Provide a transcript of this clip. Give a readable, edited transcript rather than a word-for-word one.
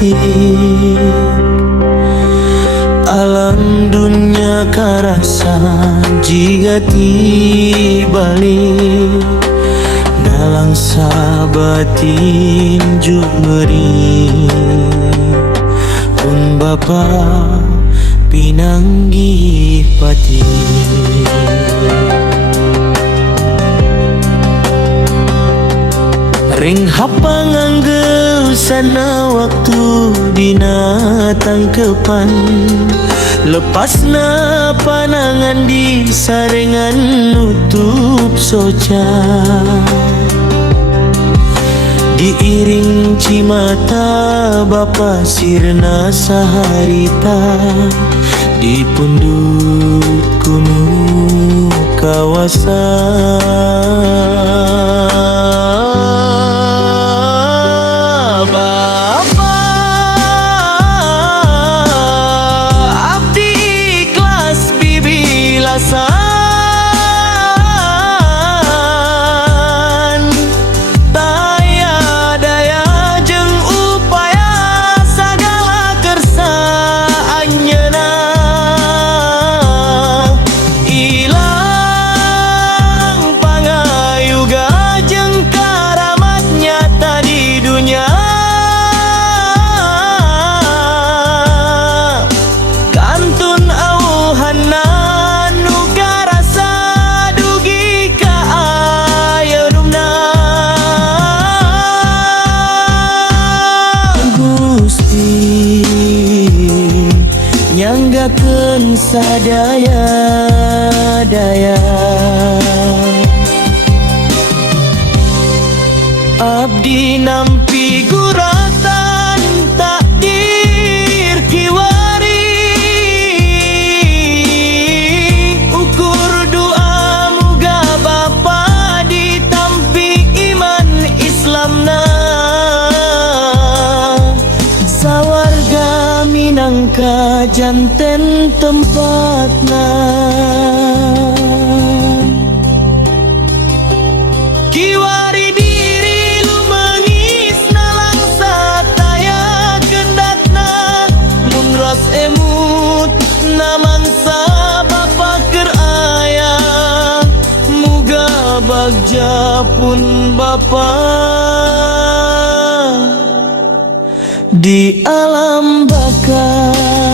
detik. Alam dunia karasa jika tibalik dalang sabatin jumeri pun Bapa pinanggih pati. Ring hapang anggel sana waktu dina tangkepan, lepasna panangan di sarengan nutup soca. Diiring cimata Bapa sirna saharita di pundut gunung kawasan. Nyanggakeun sadaya-daya abdi nampi guratan takdir kiwari, ukur doa muga Bapa ditampi iman Islamna, sawarga minangka janten tempatna. Kiwari diri lumengis nalang sataya kendakna, munras emut namangsa Bapa keur aya, muga bagja pun Bapa di alam baka.